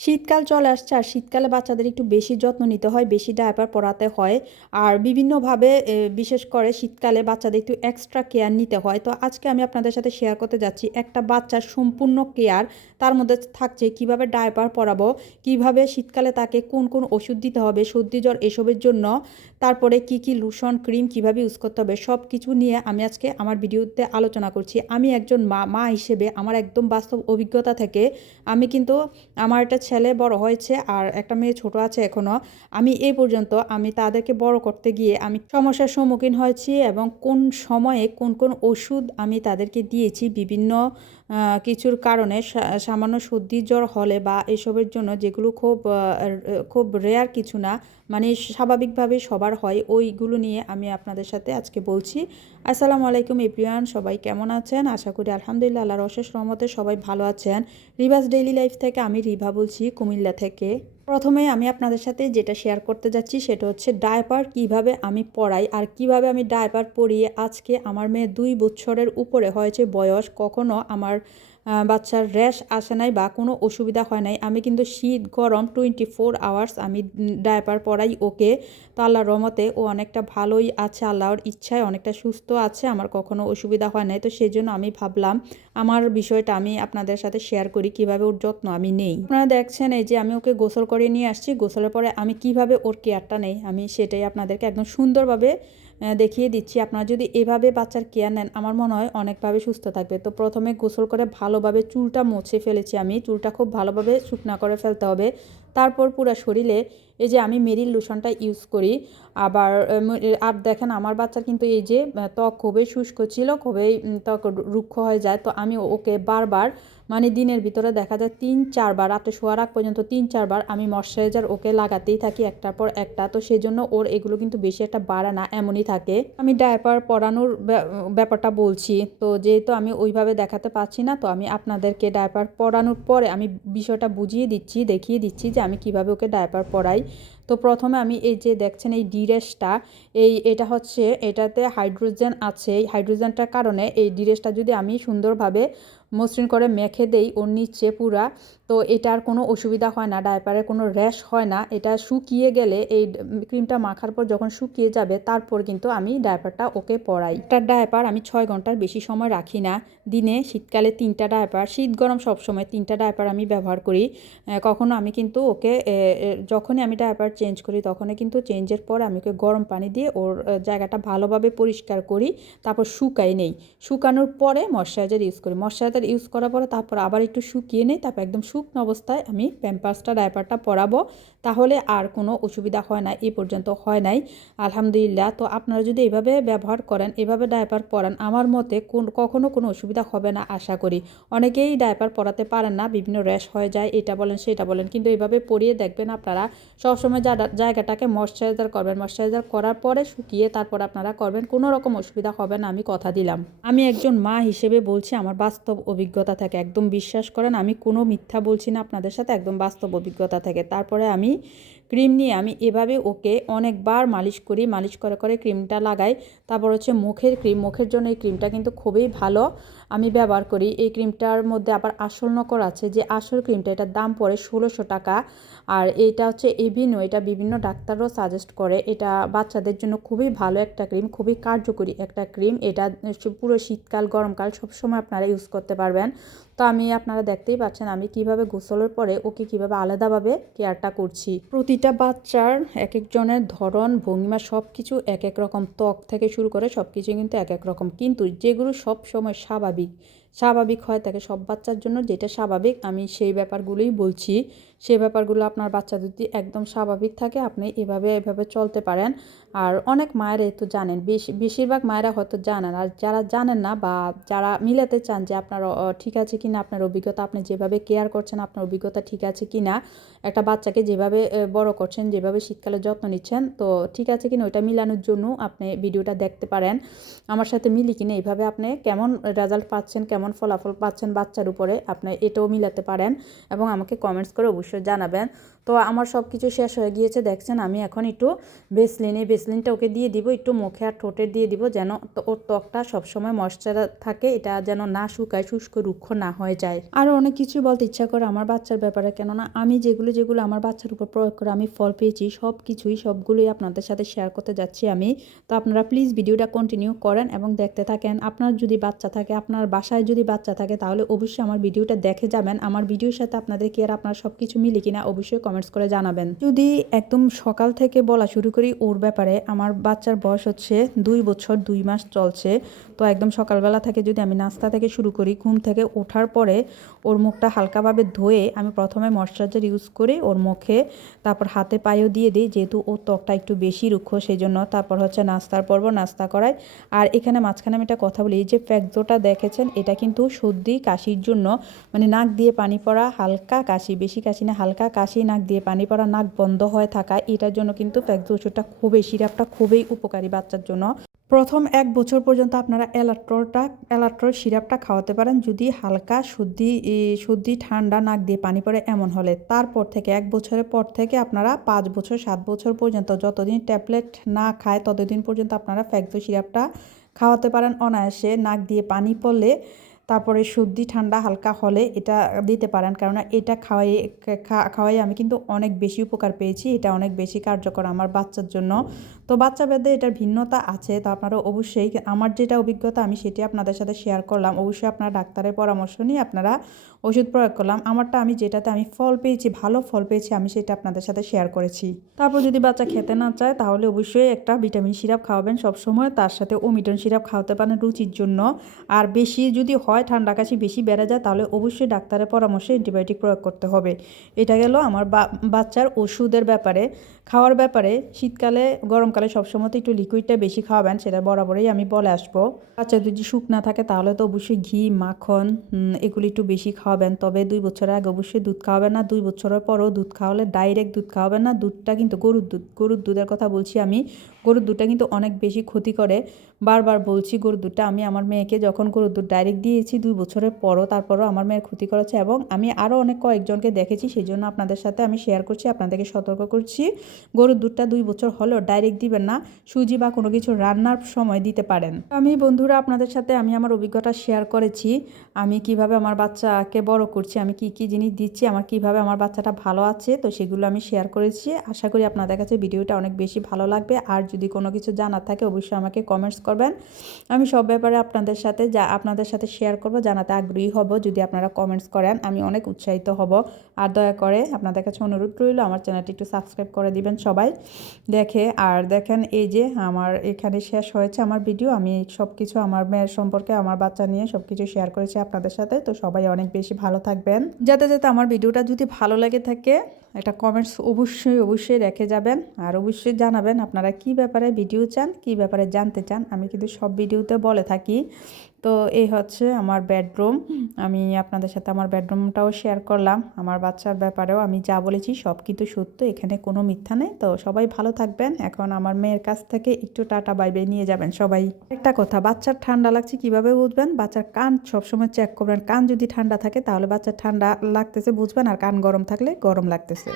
শীতকাল চলে আসছে আর শীতকালে বাচ্চাদের একটু বেশি যত্ন নিতে হয়, বেশি ডায়পার পরাতে হয়। আর বিভিন্নভাবে বিশেষ করে শীতকালে বাচ্চাদের একটু এক্সট্রা কেয়ার নিতে হয়। তো আজকে আমি আপনাদের সাথে শেয়ার করতে যাচ্ছি একটা বাচ্চার সম্পূর্ণ কেয়ার তার মধ্যে থাকছে কীভাবে ডায়পার পরাবো, কীভাবে শীতকালে তাকে কোন কোন ওষুধ দিতে হবে, সর্দি জ্বর এসবের জন্য, তারপরে কি কি লোশন ক্রিম কীভাবে ইউজ করতে হবে সব কিছু নিয়ে আমি আজকে আমার ভিডিওতে আলোচনা করছি। আমি একজন মা মা হিসেবে আমার একদম বাস্তব অভিজ্ঞতা থেকে আমি কিন্তু আমার একটা ছেলে বড় হয়েছে আর একটা মেয়ে ছোট আছে এখনও আমি এই পর্যন্ত আমি তাদেরকে বড় করতে গিয়ে আমি সমস্যার সম্মুখীন হয়েছি এবং কোন সময়ে কোন কোন ওষুধ আমি তাদেরকে দিয়েছি বিভিন্ন কিছুর কারণে সামান্য সর্দি জ্বর হলে বা এসবের জন্য যেগুলো খুব খুব রেয়ার কিছু না মানে স্বাভাবিকভাবে সবার হয়, ওইগুলো নিয়ে আমি আপনাদের সাথে আজকে বলছি। আসসালামু আলাইকুম এপ্রিয়ান সবাই কেমন আছেন? আশা করি আলহামদুলিল্লাহ আল্লাহর অশেষ রহমতে সবাই ভালো আছেন। রিভাস ডেইলি লাইফ থেকে আমি রিভা বলছি কুমিল্লা থেকে। প্রথমে আমি আপনাদের সাথে যেটা শেয়ার করতে যাচ্ছি সেটা হচ্ছে ডায়পার কীভাবে আমি পড়াই আর কীভাবে আমি ডায়পার পরিয়ে আজকে আমার মেয়ে দুই বছরের উপরে হয়েছে বয়স, কখনো আমার বাচ্চার র্যাশ আসে নাই বা কোনো অসুবিধা হয় নাই। আমি কিন্তু শীত গরম টোয়েন্টি ফোর আওয়ার্স আমি ডায়পার পরাই ওকে। তো আল্লাহর রহমতে ও অনেকটা ভালোই আছে, আল্লাহর ইচ্ছায় অনেকটা সুস্থ আছে, আমার কখনো অসুবিধা হয় নাই। তো সেই জন্য আমি ভাবলাম, আমার বিষয়টা আমি আপনাদের সাথে শেয়ার করি কীভাবে ওর যত্ন আমি নেই। আপনারা দেখছেন এই যে আমি ওকে গোসল করে নিয়ে আসছি। গোসলের পরে আমি কীভাবে ওর কেয়ারটা নেই, আমি সেটাই আপনাদেরকে একদম সুন্দরভাবে দেখিয়ে দিচ্ছি। আপনারা যদি এভাবে বাচ্চার কেয়ার নেন, আমার মনে হয় অনেকভাবে সুস্থ থাকবে। তো প্রথমে গোসল করে ভালোভাবে চুলটা মুছে ফেলেছি আমি। চুলটা খুব ভালোভাবে শুকনা করে ফেলতে হবে। তারপর পুরো শরীরে এই যে আমি মেরিল লোশনটা ইউজ করি। আবার আর দেখেন আমার বাচ্চার কিন্তু এই যে ত্বক খুবই শুষ্ক ছিল, খুবই ত্বক রুক্ষ হয়ে যায়। তো আমি ওকে বারবার মানে দিনের ভিতরে দেখা যায় তিন চারবার রাতে শোয়ার আগ পর্যন্ত তিন চারবার আমি ময়শ্চারাইজার ওকে লাগাতেই থাকি একটার পর একটা। তো সেই জন্য ওর এগুলো কিন্তু বেশি একটা বাড়ে না, এমনই থাকে। আমি ডায়পার পরানোর ব্যা- ব্যাপারটা বলছি। তো যেহেতু আমি ওইভাবে দেখাতে পাচ্ছি না, তো আমি আপনাদেরকে ডায়পার পরানোর পরে আমি বিষয়টা বুঝিয়ে দিচ্ছি, দেখিয়ে দিচ্ছি যে আমি কীভাবে ওকে ডায়পার পরাই। তো প্রথমে আমি এই যে দেখছেন এই ডিরেসটা, এই এটা হচ্ছে এটাতে হাইড্রোজেন আছে। এই হাইড্রোজেনটার কারণে এই ডিরেসটা যদি আমি সুন্দরভাবে মসৃণ করে মেখে দেই ওর নিচে পুরা। তো এটার কোনো অসুবিধা হয় না ডায়পারের কোনো র্যাশ হয় না। এটা শুকিয়ে গেলে এই ক্রিমটা মাখার পর যখন শুকিয়ে যাবে তারপর কিন্তু আমি ডায়পারটা ওকে পরাই। একটা ডায়পার আমি ছয় ঘণ্টার বেশি সময় রাখি না। দিনে শীতকালে তিনটা ডায়পার শীত গরম সবসময় তিনটা ডায়পার আমি ব্যবহার করি। কখনো আমি কিন্তু ওকে যখনই আমি ডায়পার চেঞ্জ করি তখনই কিন্তু চেঞ্জের পর আমি ওকে গরম পানি দিয়ে ওর জায়গাটা ভালোভাবে পরিষ্কার করি, তারপর শুকাই নেই। শুকানোর পরে ময়শ্চারাইজার ইউজ করি। ময়শ্চারাইজার ইউজ করার পরে তারপর আবার একটু শুকিয়ে নেই, তারপর একদম শুকনো অবস্থায় আমি প্যাম্পাসটা ডায়পারটা পরাবো। তাহলে আর কোনো অসুবিধা হয় না এই পর্যন্ত হয় নাই। আলহামদুলিল্লাহ। তো আপনারা যদি এভাবে ব্যবহার করেন, এভাবে ডায়পার পরান, আমার মতে কোন, কখনো কোনো অসুবিধা হবে না, আশা করি। অনেকেই ডায়পার পরাতে পারেন না, বিভিন্ন র্যাশ হয়ে যায়, এটা বলেন, সেটা বলেন, কিন্তু এভাবে পরিয়ে দেখবেন আপনারা। সবসময় জায়গাটাকে ময়শ্চারাইজার করবেন। ময়শ্চারাইজার করার পরে শুকিয়ে তারপর আপনারা করবেন, কোনো রকম অসুবিধা হবে না, আমি কথা দিলাম। আমি একজন মা হিসেবে বলছি, আমার বাস্তব অভিজ্ঞতা থাকে। একদম বিশ্বাস করেন, আমি কোনো মিথ্যা বলছি না, আপনাদের সাথে একদম বাস্তব অভিজ্ঞতা থাকে। তারপরে আমি ক্রিম নিয়ে, আমি এভাবে ওকে অনেকবার মালিশ করি, মালিশ করে করে ক্রিমটা লাগাই। তারপর হচ্ছে মুখের ক্রিম, মুখের জন্য এই ক্রিমটা কিন্তু খুবই ভালো আমি ব্যবহার করি। এই ক্রিমটার মধ্যে আবার আসল নকর আছে যে, আসল ক্রিমটা, এটার দাম পড়ে ষোলোশো টাকা। আর এটা হচ্ছে এভিনো এটা বিভিন্ন ডাক্তারও সাজেস্ট করে। এটা বাচ্চাদের জন্য খুবই ভালো একটা ক্রিম, খুবই কার্যকরী একটা ক্রিম। এটা পুরো শীতকাল, গরমকাল সবসময় আপনারা ইউজ করতে পারবেন। তো আমি, আপনারা দেখতেই পাচ্ছেন, আমি কীভাবে গোসলের পরে ওকে কীভাবে আলাদাভাবে কেয়ারটা করছি। প্রতিটা বাচ্চার এক একজনের ধরন, ভঙ্গিমা সব কিছু এক এক রকম ত্বক থেকে শুরু করে সব কিছু কিন্তু এক এক রকম। কিন্তু যেগুলো সব সময় স্বাভাবিক স্বাভাবিক হয় থাকে সব বাচ্চার জন্য যেটা স্বাভাবিক, আমি সেই ব্যাপারগুলোই বলছি। সেই ব্যাপারগুলো আপনার বাচ্চা যদি একদম স্বাভাবিক থাকে, আপনি এভাবে এভাবে চলতে পারেন। আর অনেক মায়েরাই তো জানেন, বেশি, বেশিরভাগ মায়েরা হয়তো জানেন। আর যারা জানেন না বা যারা মিলাতে চান যে আপনার ঠিক আছে কি না আপনার অভিজ্ঞতা, আপনি যেভাবে কেয়ার করছেন, আপনার অভিজ্ঞতা ঠিক আছে কি না একটা বাচ্চাকে যেভাবে বড় করছেন, যেভাবে শীতকালে যত্ন নিচ্ছেন, তো ঠিক আছে কিনা ওইটা মিলানোর জন্য আপনি ভিডিওটা দেখতে পারেন। আমার সাথে মিলি কিনা, এইভাবে আপনি কেমন রেজাল্ট পাচ্ছেন, কেমন ফলাফল পাচ্ছেন বাচ্চার উপরে, আপনি এটাও মিলাতে পারেন এবং আমাকে কমেন্টস করে অবশ্যই জানাবেন। তো আমার সব কিছু শেষ হয়ে গিয়েছে, দেখছেন? আমি এখন একটু বেসলিনে, বেসলিনটা ওকে দিয়ে দিব, একটু মুখে আর ঠোঁটে দিয়ে দিব যেন ওর ত্বকটা সবসময় ময়শ্চার থাকে, এটা যেন না শুকায়, শুষ্ক রুক্ষ না হয়ে যায়। আরও অনেক কিছু বলতে ইচ্ছা করে আমার বাচ্চার ব্যাপারে, কেননা আমি যেগুলো যেগুলো আমার বাচ্চার উপর প্রয়োগ করে আমি ফল পেয়েছি সব কিছুই সবগুলোই আপনাদের সাথে শেয়ার করতে যাচ্ছি আমি। তো আপনারা প্লিজ ভিডিওটা কন্টিনিউ করেন এবং দেখতে থাকেন। আপনার যদি বাচ্চা থাকে, আপনার বাসায় যদি বাচ্চা থাকে, তাহলে অবশ্যই আমার ভিডিওটা দেখে যাবেন। আমার ভিডিওর সাথে আপনাদের কি আর আপনার সব কিছু মিলে কিনা, অবশ্যই কমেন্টস করে জানাবেন। যদি একদম সকাল থেকে বলা শুরু করি ওর ব্যাপারে, আমার বাচ্চার বয়স হচ্ছে দুই বছর দুই মাস চলছে। তো একদম সকালবেলা থেকে যদি আমি নাস্তা থেকে শুরু করি, ঘুম থেকে ওঠার পরে ওর মুখটা হালকাভাবে ধুয়ে আমি প্রথমে ময়শ্চারাইজার ইউজ করে ওর মুখে, তারপর হাতে পায়েও দিয়ে দিই, যেহেতু ওর ত্বকটা একটু বেশি রুক্ষ সেই জন্য তারপর হচ্ছে নাস্তার পর্ব, নাস্তা করাই। আর এখানে মাঝখানে আমি একটা কথা বলি, এই যে ফ্যাকজোটা দেখেছেন, এটা কিন্তু সর্দি, কাশির জন্য মানে নাক দিয়ে পানি পড়া, হালকা কাশি, বেশি কাশি না, হালকা কাশি, নাক দিয়ে পানি পড়া নাক বন্ধ হয়ে থাকা এটার জন্য কিন্তু ফ্যাকজো ওষুধটা খুবই সিরাপটা খুবই উপকারী বাচ্চার জন্য। প্রথম এক বছর পর্যন্ত আপনারা অ্যালাট্রোটা অ্যালাট্রোর সিরাপটা খাওয়াতে পারেন যদি হালকা এ, সর্দি ঠান্ডা নাক দিয়ে পানি পড়ে এমন হলে। তারপর থেকে এক বছরের পর থেকে আপনারা পাঁচ বছর সাত বছর পর্যন্ত যতদিন ট্যাবলেট না খায় ততদিন পর্যন্ত আপনারা ফ্যাকজো সিরাপটা খাওয়াতে পারেন। অনায়াসে নাক দিয়ে পানি পড়লে তারপরে সর্দি, ঠান্ডা হালকা হলে এটা দিতে পারেন। কেননা এটা খাওয়াই খাওয়াই আমি কিন্তু অনেক বেশি উপকার পেয়েছি। এটা অনেক বেশি কার্যকর আমার বাচ্চার জন্য। তো বাচ্চা ভেদে এটার ভিন্নতা আছে, তো আপনারা অবশ্যই আমার যেটা অভিজ্ঞতা আমি সেটি আপনাদের সাথে শেয়ার করলাম। অবশ্যই আপনার ডাক্তারের পরামর্শ নিয়ে আপনারা ওষুধ প্রয়োগ করলাম। আমারটা আমি যেটাতে আমি ফল পেয়েছি, ভালো ফল পেয়েছি, আমি সেটা আপনাদের সাথে শেয়ার করেছি। তারপর যদি বাচ্চা খেতে না চায়, তাহলে অবশ্যই একটা ভিটামিন সিরাপ খাওয়াবেন সবসময়। তার সাথে ওমিটন সিরাপ খাওয়াতে পারেন রুচির জন্য। আর বেশি যদি হয় ঠান্ডা কাশি বেশি বেড়ে যায়, তাহলে অবশ্যই ডাক্তারের পরামর্শে অ্যান্টিবায়োটিক প্রয়োগ করতে হবে। এটা গেল আমার বাচ্চার ওষুধের ব্যাপারে। খাওয়ার ব্যাপারে, শীতকালে, গরমকালে সবসময় একটু লিকুইডটা বেশি খাওয়াবেন, সেটা বরাবরই আমি বলে আসব। বাচ্চা যদি শুকনা থাকে, তাহলে তো অবশ্যই ঘি, মাখন এগুলি একটু বেশি খাওয়াবেন। তবে দুই বছরের আগে অবশ্যই দুধ খাওয়াবেন না। দুই বছরের পরও দুধ খাওয়ালে ডাইরেক্ট দুধ খাওয়াবেন না। দুধটা কিন্তু গরুর দুধ, গরুর দুধের কথা বলছি আমি। গরুর দুধটা কিন্তু অনেক বেশি ক্ষতি করে। বারবার বলছি, গরুর দুধটা আমি আমার মেয়েকে যখন গরুর দুধ ডাইরেক্ট দিয়েছি দুই বছরের পরও তারপরও আমার মেয়ের ক্ষতি করেছে এবং আমি আরও অনেক কয়েকজনকে দেখেছি, সেই জন্য আপনাদের সাথে আমি শেয়ার করছি, আপনাদেরকে সতর্ক করছি। গরুর দুধটা দুই বছর হলেও ডাইরেক্ট দিবেন না, সুজি বা কোনো কিছু রান্নার সময় দিতে পারেন। আমি বন্ধুরা, আপনাদের সাথে আমি আমার অভিজ্ঞতা শেয়ার করেছি, আমি কীভাবে আমার বাচ্চাকে বড় করছি, আমি কি কি জিনিস দিচ্ছি, আমার কীভাবে আমার বাচ্চাটা ভালো আছে, তো সেগুলো আমি শেয়ার করেছি। আশা করি আপনাদের কাছে ভিডিওটা অনেক বেশি ভালো লাগবে। আর যদি কোনো কিছু জানার থাকে, অবশ্যই আমাকে কমেন্টস করবেন। আমি সব ব্যাপারে আপনাদের সাথে যা, আপনাদের সাথে শেয়ার করব, জানাতে আগ্রহী হব। যদি আপনারা কমেন্টস করেন, আমি অনেক উৎসাহিত হব। আর দয়া করে আপনাদের কাছে অনুরোধ রইল, আমার চ্যানেলটি একটু সাবস্ক্রাইব করে দিবেন সবাই। দেখে, আর দেখেন এই যে আমার এখানে শেষ হয়েছে আমার ভিডিও আমি সব কিছু আমার মেয়ের সম্পর্কে, আমার বাচ্চা নিয়ে সব কিছু শেয়ার করেছি আপনাদের সাথে। তো সবাই অনেক বেশি ভালো থাকবেন। যাতে যাতে আমার ভিডিওটা যদি ভালো লেগে থাকে একটা কমেন্টস অবশ্যই অবশ্যই রেখে যাবেন। আর অবশ্যই জানাবেন আপনারা কি ব্যাপারে ভিডিও চান, কি ব্যাপারে জানতে চান। আমি কিন্তু সব ভিডিওতে বলে থাকি। তো এই হচ্ছে আমার বেডরুম আমি আপনাদের সাথে আমার বেডরুমটাও শেয়ার করলাম। আমার বাচ্চার ব্যাপারেও আমি যা বলেছি সব কিন্তু সত্য, এখানে কোনো মিথ্যা নেই। তো সবাই ভালো থাকবেন। এখন আমার মেয়ের কাছ থেকে একটু টাটা বাইবে নিয়ে যাবেন সবাই। একটা কথা, বাচ্চার ঠান্ডা লাগছে কীভাবে বুঝবেন? বাচ্চার কান সবসময় চেক করবেন। কান যদি ঠান্ডা থাকে, তাহলে বাচ্চার ঠান্ডা লাগতেছে বুঝবেন, আর কান গরম থাকলে গরম লাগতেছে।